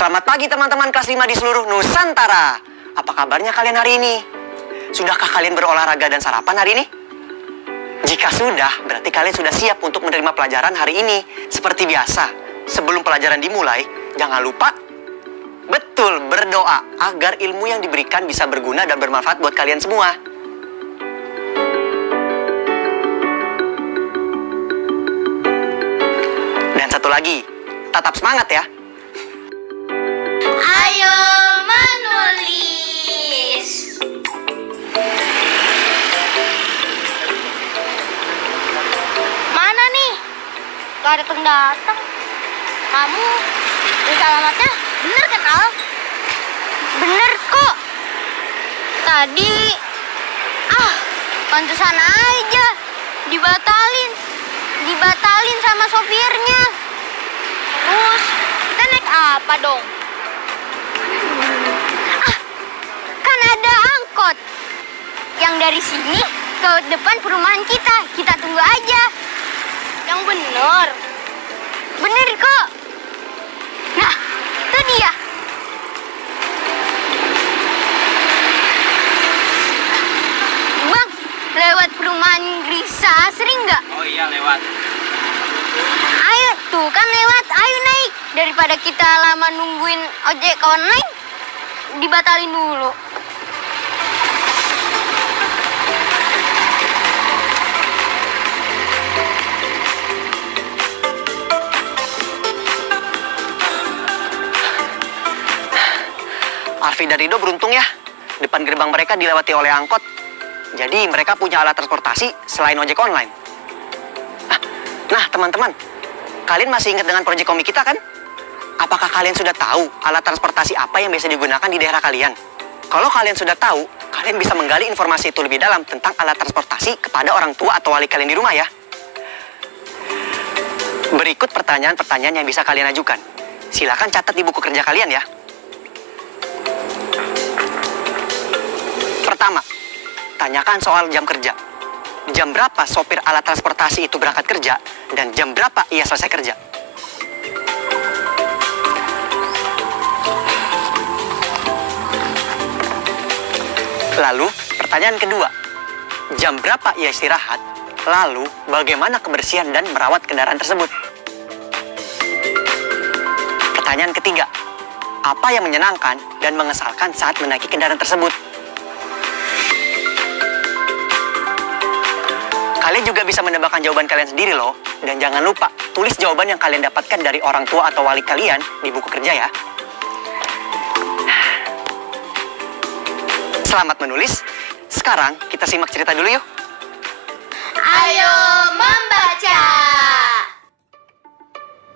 Selamat pagi teman-teman kelas 5 di seluruh Nusantara. Apa kabarnya kalian hari ini? Sudahkah kalian berolahraga dan sarapan hari ini? Jika sudah, berarti kalian sudah siap untuk menerima pelajaran hari ini. Seperti biasa, sebelum pelajaran dimulai, jangan lupa betul berdoa agar ilmu yang diberikan bisa berguna dan bermanfaat buat kalian semua. Dan satu lagi, tetap semangat ya. Ayo menulis. Mana nih? Gak ada pendatang. Kamu tulis alamatnya bener kan, Al? Bener kok. Tadi pantesan aja dibatalin sama sopirnya. Terus kita naik apa dong? Kan ada angkot yang dari sini ke depan perumahan kita. Kita tunggu aja. Yang bener. Bener kok. Nah, itu dia. Bang, lewat perumahan Grisa Asri nggak? Oh iya, lewat. Ayo, tuh kan lewat. Ayo naik. Daripada kita lama nungguin ojek online, dibatalin dulu. Arfi dan Rido beruntung ya. Depan gerbang mereka dilewati oleh angkot. Jadi mereka punya alat transportasi selain ojek online. Nah teman-teman, kalian masih ingat dengan proyek komik kita kan? Apakah kalian sudah tahu alat transportasi apa yang biasa digunakan di daerah kalian? Kalau kalian sudah tahu, kalian bisa menggali informasi itu lebih dalam tentang alat transportasi kepada orang tua atau wali kalian di rumah ya. Berikut pertanyaan-pertanyaan yang bisa kalian ajukan. Silakan catat di buku kerja kalian ya. Pertama, tanyakan soal jam kerja. Jam berapa sopir alat transportasi itu berangkat kerja dan jam berapa ia selesai kerja? Lalu, pertanyaan kedua, jam berapa ia istirahat? Lalu, bagaimana kebersihan dan merawat kendaraan tersebut? Pertanyaan ketiga, apa yang menyenangkan dan mengesalkan saat menaiki kendaraan tersebut? Kalian juga bisa menebakkan jawaban kalian sendiri loh. Dan jangan lupa, tulis jawaban yang kalian dapatkan dari orang tua atau wali kalian di buku kerja ya. Selamat menulis. Sekarang kita simak cerita dulu yuk. Ayo membaca.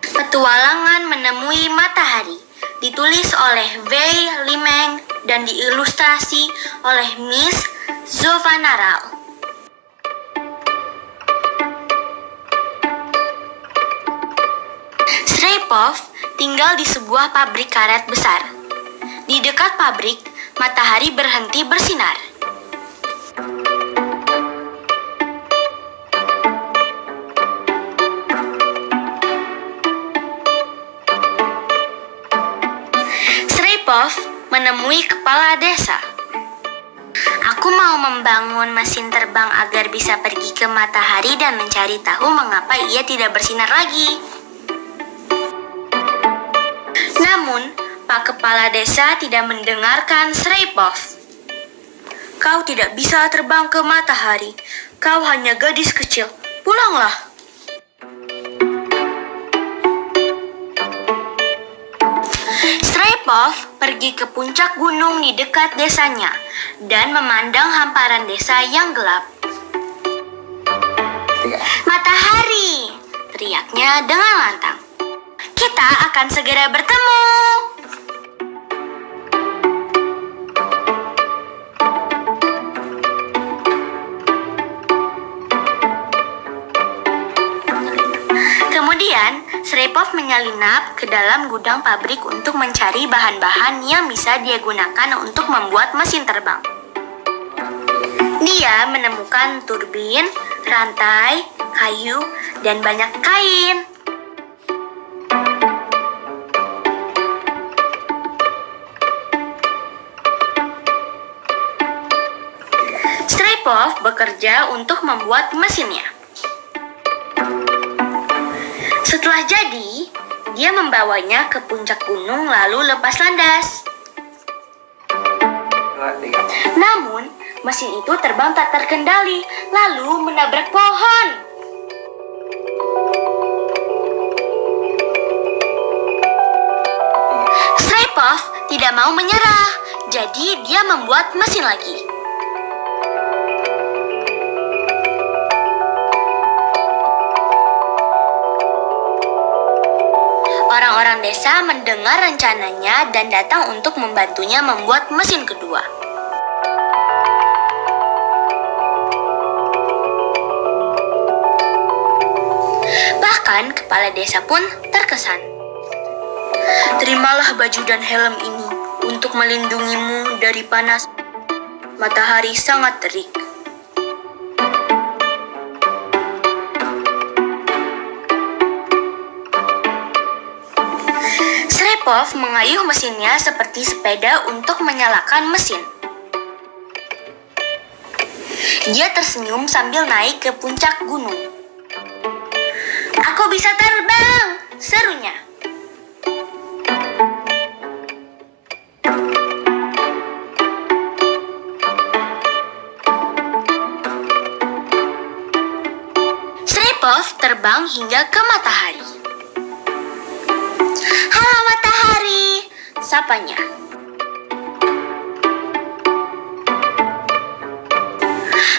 Petualangan menemui matahari. Ditulis oleh Wei Limeng dan diilustrasi oleh Miss Zovanara. Srepov tinggal di sebuah pabrik karet besar. Di dekat pabrik, matahari berhenti bersinar. Srepov menemui kepala desa. Aku mau membangun mesin terbang agar bisa pergi ke matahari dan mencari tahu mengapa ia tidak bersinar lagi. Namun, Pak Kepala Desa tidak mendengarkan Sreipov. Kau tidak bisa terbang ke matahari. Kau hanya gadis kecil. Pulanglah. Sreipov pergi ke puncak gunung di dekat desanya dan memandang hamparan desa yang gelap. Matahari, teriaknya dengan lantang. Kita akan segera bertemu. Kemudian, Sreipov menyelinap ke dalam gudang pabrik untuk mencari bahan-bahan yang bisa dia gunakan untuk membuat mesin terbang. Dia menemukan turbin, rantai, kayu, dan banyak kain. Sreipov bekerja untuk membuat mesinnya. Setelah jadi, dia membawanya ke puncak gunung lalu lepas landas. Namun, mesin itu terbang tak terkendali lalu menabrak pohon. Sreipov tidak mau menyerah, jadi dia membuat mesin lagi. Orang-orang desa mendengar rencananya dan datang untuk membantunya membuat mesin kedua. Bahkan kepala desa pun terkesan. Terimalah baju dan helm ini untuk melindungimu dari panas. Matahari sangat terik. Sreipov mengayuh mesinnya seperti sepeda untuk menyalakan mesin. Dia tersenyum sambil naik ke puncak gunung. "Aku bisa terbang!" serunya. Sreipov terbang hingga ke matahari. "Halo matahari," sapanya.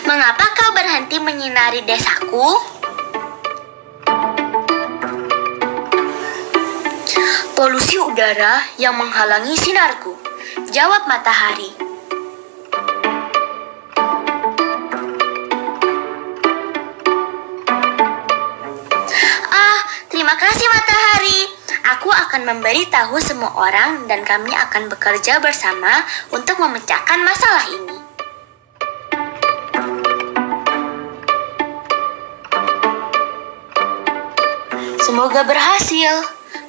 "Mengapa kau berhenti menyinari desaku?" "Polusi udara yang menghalangi sinarku," jawab matahari. "Terima kasih matahari. Aku akan memberitahu semua orang dan kami akan bekerja bersama untuk memecahkan masalah ini." "Semoga berhasil.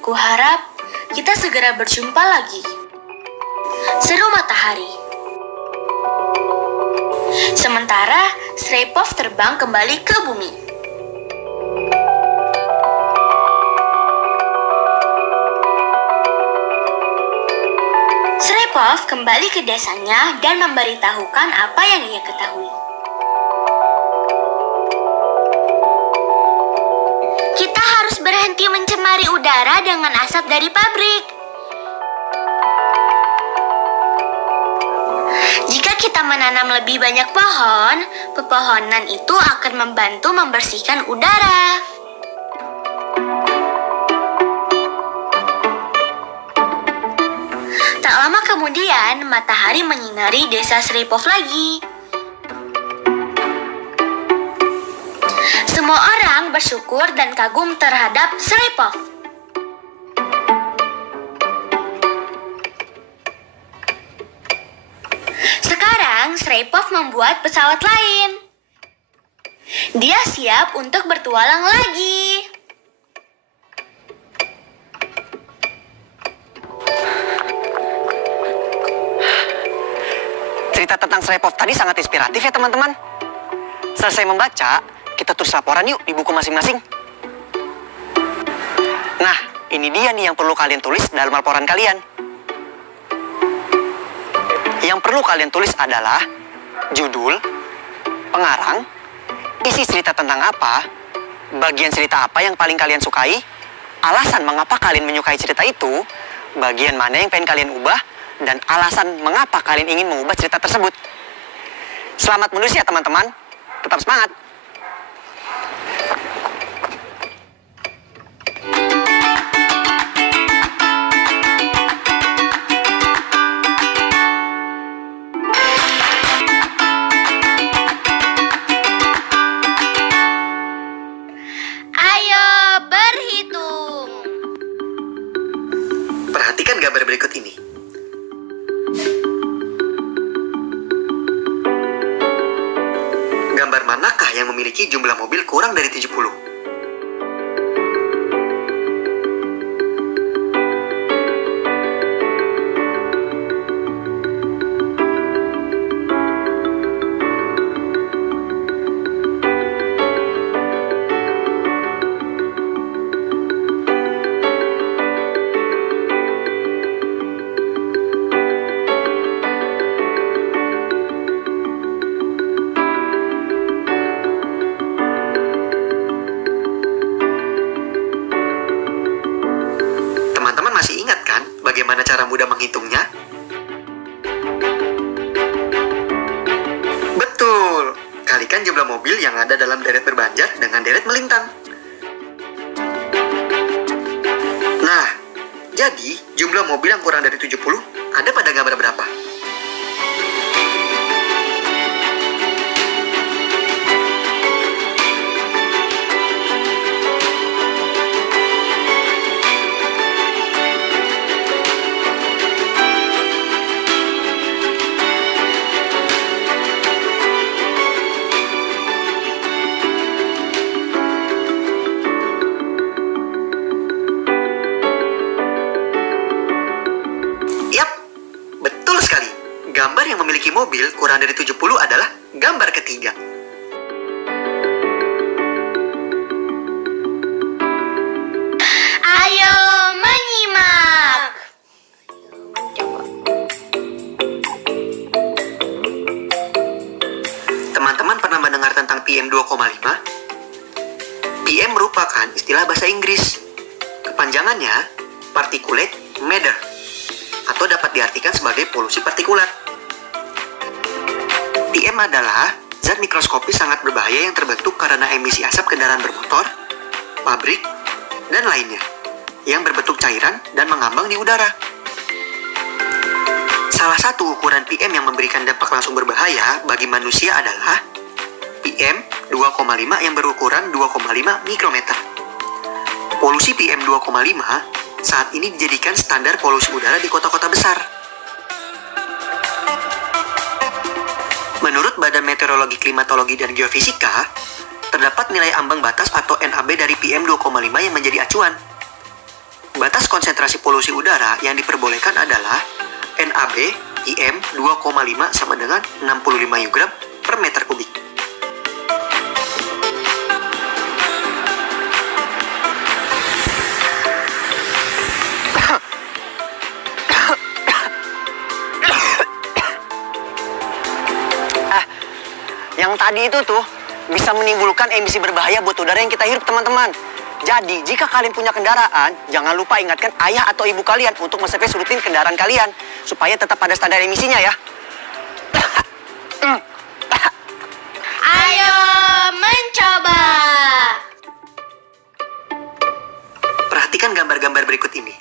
Kuharap kita segera berjumpa lagi," seru matahari. Sementara Sreipov terbang kembali ke bumi. Sreipov kembali ke desanya dan memberitahukan apa yang ia ketahui. "Kita harus berhenti mencemari udara dengan asap dari pabrik. Jika kita menanam lebih banyak pohon, pepohonan itu akan membantu membersihkan udara." Tak lama kemudian, matahari menyinari desa Sreipov lagi. Semua orang bersyukur dan kagum terhadap Sreipov. Sekarang Sreipov membuat pesawat lain. Dia siap untuk bertualang lagi. Cerita tentang Sreipov tadi sangat inspiratif ya teman-teman. Selesai membaca, kita tulis laporan yuk di buku masing-masing. Nah, ini dia nih yang perlu kalian tulis dalam laporan kalian. Yang perlu kalian tulis adalah judul, pengarang, isi cerita tentang apa, bagian cerita apa yang paling kalian sukai, alasan mengapa kalian menyukai cerita itu, bagian mana yang pengen kalian ubah, dan alasan mengapa kalian ingin mengubah cerita tersebut. Selamat menulis ya teman-teman. Tetap semangat. Ayo berhitung. Perhatikan gambar berikut ini. Gambar manakah yang memiliki jumlah mobil kurang dari 70? Teman-teman masih ingat kan bagaimana cara mudah menghitungnya? Betul, kalikan jumlah mobil yang ada dalam deret berbanjar dengan deret melintang. Nah, jadi jumlah mobil yang kurang dari 70 ada pada gambar berapa? Yap, betul sekali. Gambar yang memiliki mobil kurang dari 70 adalah gambar ketiga. Ayo menyimak. Teman-teman pernah mendengar tentang PM 2,5? PM merupakan istilah bahasa Inggris. Kepanjangannya particulate matter, atau dapat diartikan sebagai polusi partikulat. PM adalah zat mikroskopis sangat berbahaya yang terbentuk karena emisi asap kendaraan bermotor, pabrik, dan lainnya, yang berbentuk cairan dan mengambang di udara. Salah satu ukuran PM yang memberikan dampak langsung berbahaya bagi manusia adalah PM 2,5 yang berukuran 2,5 mikrometer. Polusi PM 2,5 saat ini dijadikan standar polusi udara di kota-kota besar. Menurut Badan Meteorologi, Klimatologi, dan Geofisika, terdapat nilai ambang batas atau NAB dari PM 2,5 yang menjadi acuan. Batas konsentrasi polusi udara yang diperbolehkan adalah NAB PM 2,5 sama dengan 65 mg per meter kubik. Yang tadi itu tuh bisa menimbulkan emisi berbahaya buat udara yang kita hirup, teman-teman. Jadi, jika kalian punya kendaraan, jangan lupa ingatkan ayah atau ibu kalian untuk men-service rutin kendaraan kalian supaya tetap pada standar emisinya ya. Ayo mencoba. Perhatikan gambar-gambar berikut ini.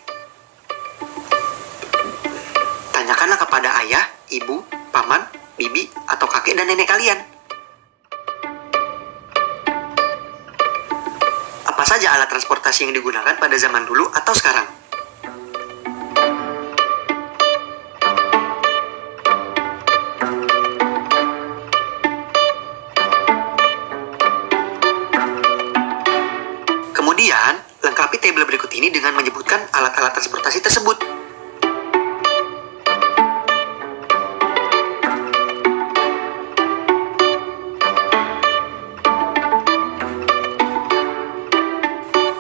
Tanyakanlah kepada ayah, ibu, paman, bibi, atau kakek dan nenek kalian. Apa saja alat transportasi yang digunakan pada zaman dulu atau sekarang? Kemudian, lengkapi tabel berikut ini dengan menyebutkan alat-alat transportasi tersebut.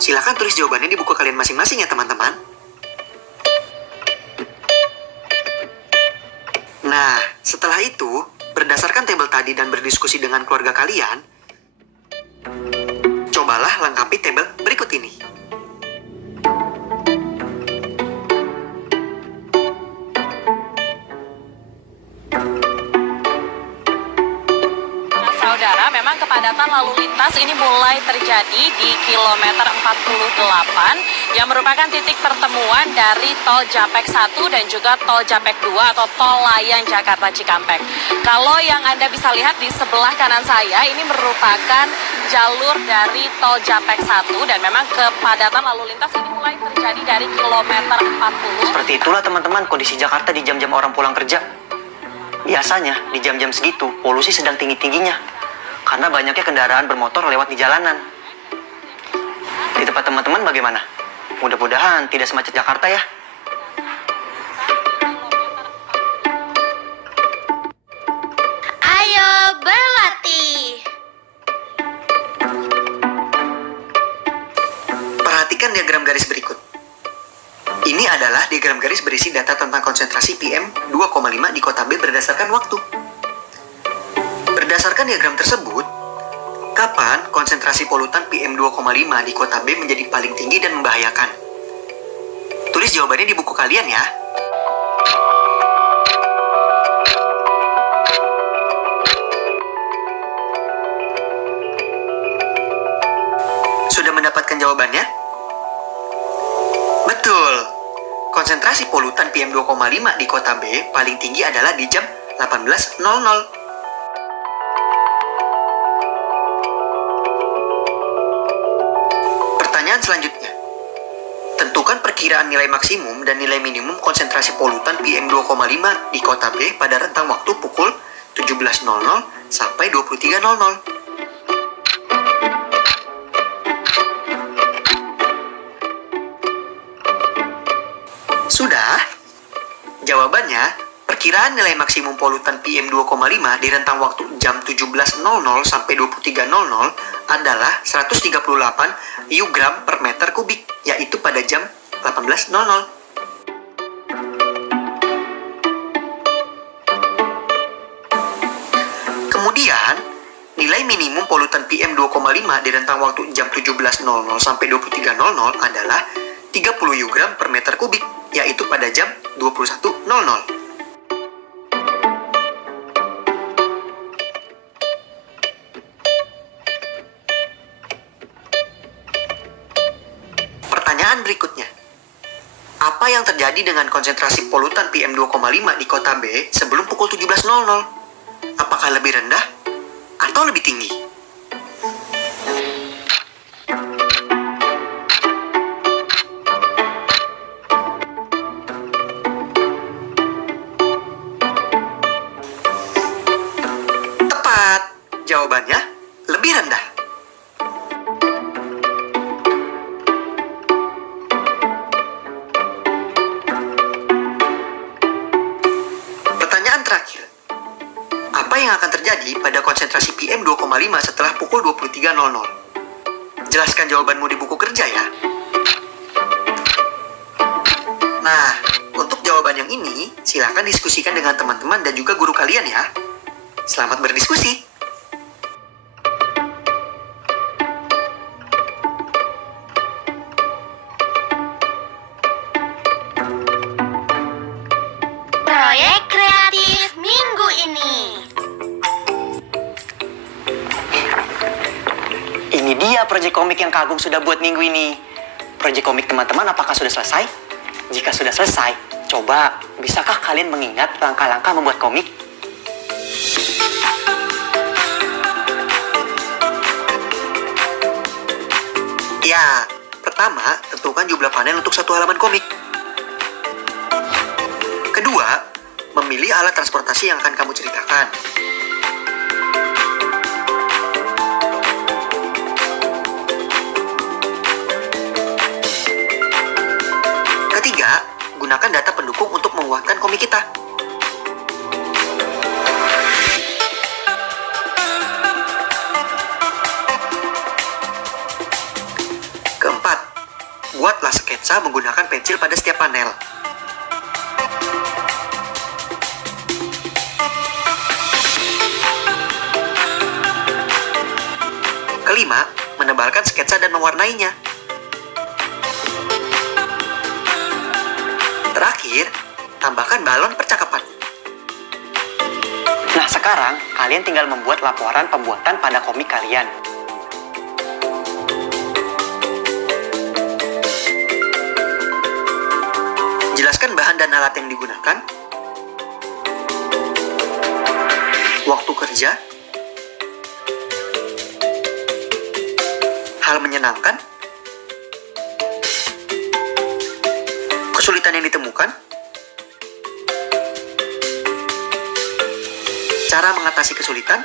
Silakan tulis jawabannya di buku kalian masing-masing ya teman-teman. Nah, setelah itu, berdasarkan tabel tadi dan berdiskusi dengan keluarga kalian, cobalah lengkapi tabel berikut ini. Saudara, memang kepadatan lalu lintas ini mulai terjadi di kilometer 48 yang merupakan titik pertemuan dari tol Japek 1 dan juga tol Japek 2 atau tol layang Jakarta Cikampek. Kalau yang Anda bisa lihat di sebelah kanan saya, ini merupakan jalur dari tol Japek 1 dan memang kepadatan lalu lintas ini mulai terjadi dari kilometer 40. Seperti itulah teman-teman kondisi Jakarta di jam-jam orang pulang kerja. Biasanya di jam-jam segitu polusi sedang tinggi-tingginya karena banyaknya kendaraan bermotor lewat di jalanan. Di tempat teman-teman bagaimana? Mudah-mudahan tidak semacet Jakarta ya. Ayo berlatih. Perhatikan diagram garis berikut. Ini adalah diagram garis berisi data tentang konsentrasi PM 2,5 di kota B berdasarkan waktu. Berdasarkan diagram tersebut, kapan konsentrasi polutan PM 2,5 di kota B menjadi paling tinggi dan membahayakan? Tulis jawabannya di buku kalian ya. Sudah mendapatkan jawabannya? Betul. Konsentrasi polutan PM 2,5 di kota B paling tinggi adalah di jam 18.00. Pertanyaan selanjutnya. Tentukan perkiraan nilai maksimum dan nilai minimum konsentrasi polutan PM 2,5 di kota B pada rentang waktu pukul 17.00 sampai 23.00. Sudah? Jawabannya, perkiraan nilai maksimum polutan PM 2,5 di rentang waktu jam 17.00 sampai 23.00 adalah 138 U-gram per meter kubik, yaitu pada jam 18.00. Kemudian, nilai minimum polutan PM 2,5 di rentang waktu jam 17.00 sampai 23.00 adalah 30 U-gram per meter kubik, yaitu pada jam 21.00. Pertanyaan berikutnya. Apa yang terjadi dengan konsentrasi polutan PM 2,5 di kota B sebelum pukul 17.00? Apakah lebih rendah atau lebih tinggi? Tepat. Jawabannya lebih rendah. Pertanyaan terakhir. Apa yang akan terjadi pada konsentrasi PM 2,5 setelah pukul 23.00? Jelaskan jawabanmu di buku kerja ya. Nah, untuk jawaban yang ini, silakan diskusikan dengan teman-teman dan juga guru kalian ya. Selamat berdiskusi. Proyek kreatif minggu ini. Ini dia proyek komik yang Kak Agung sudah buat minggu ini. Proyek komik teman-teman apakah sudah selesai? Jika sudah selesai, coba bisakah kalian mengingat langkah-langkah membuat komik? Ya, pertama, tentukan jumlah panel untuk satu halaman komik. Kedua, memilih alat transportasi yang akan kamu ceritakan. Ketiga, gunakan data pendukung untuk menguatkan komik kita. Keempat, buatlah sketsa menggunakan pensil pada setiap panel. kelima, menebalkan sketsa dan mewarnainya. Terakhir, tambahkan balon percakapan. Nah, sekarang kalian tinggal membuat laporan pembuatan pada komik kalian. Jelaskan bahan dan alat yang digunakan, waktu kerja, hal menyenangkan, kesulitan yang ditemukan, cara mengatasi kesulitan,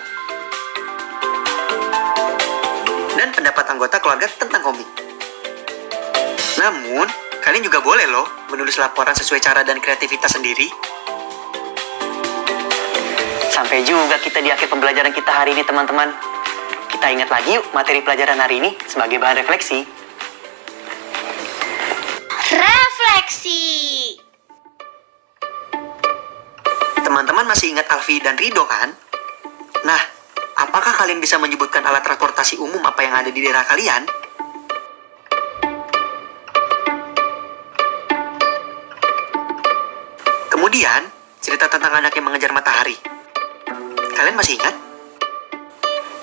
dan pendapat anggota keluarga tentang komik. Namun, kalian juga boleh loh menulis laporan sesuai cara dan kreativitas sendiri. Sampai juga kita di akhir pembelajaran kita hari ini, teman-teman. Kita ingat lagi yuk materi pelajaran hari ini sebagai bahan refleksi. Refleksi. Teman-teman masih ingat Alfi dan Rido kan? Nah, apakah kalian bisa menyebutkan alat transportasi umum apa yang ada di daerah kalian? Kemudian, cerita tentang anak yang mengejar matahari. Kalian masih ingat?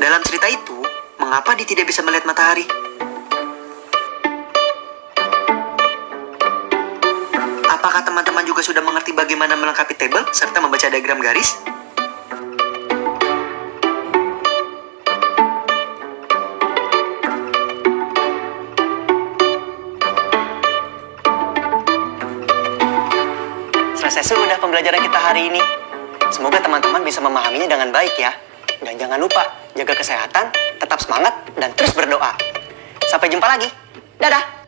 Dalam cerita itu, mengapa dia tidak bisa melihat matahari? Apakah teman-teman juga sudah mengerti bagaimana melengkapi tabel serta membaca diagram garis? Selesai sudah pembelajaran kita hari ini. Semoga teman-teman bisa memahaminya dengan baik ya. Dan jangan lupa, jaga kesehatan, tetap semangat, dan terus berdoa. Sampai jumpa lagi. Dadah!